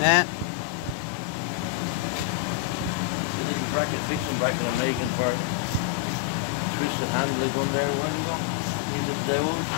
Yeah. The little bracket, fixing bracket I'm making for twisted handle is on there. Where do you go? These are the dowels.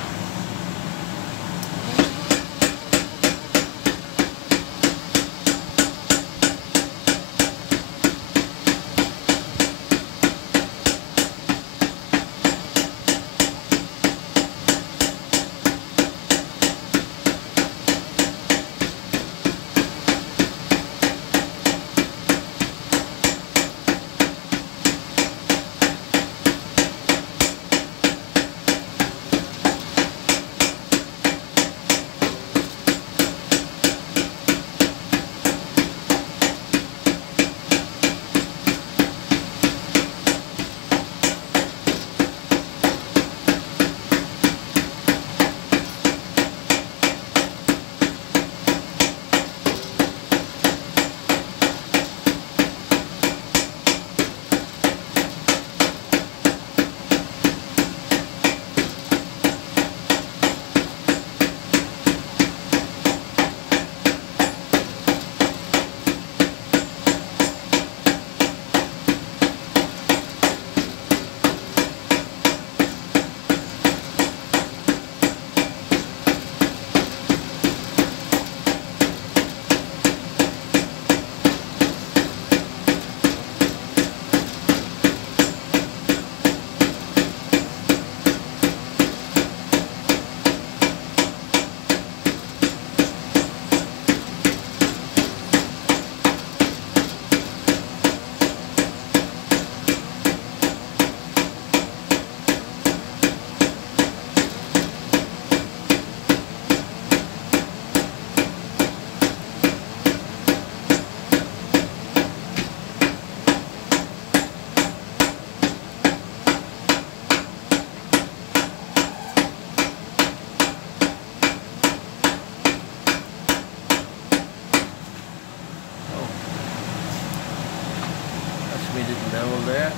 Me little dowel there.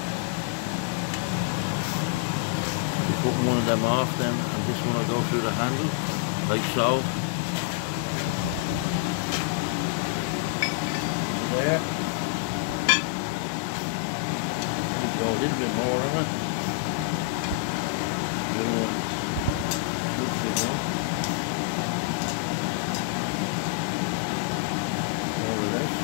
Be putting one of them off then, and this one will go through the handle, like so. There. Go a little bit more on it. Little one. Good big one. More or less.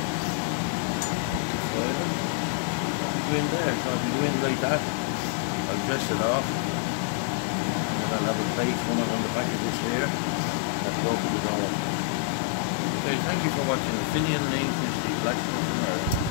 Go in there, so if you go in like that, I'll dress it off, and then I'll have a plate coming on the back of this here, that'll go to the door. Okay, thank you for watching the Finian Link, Mr. Blacksmith in Ireland.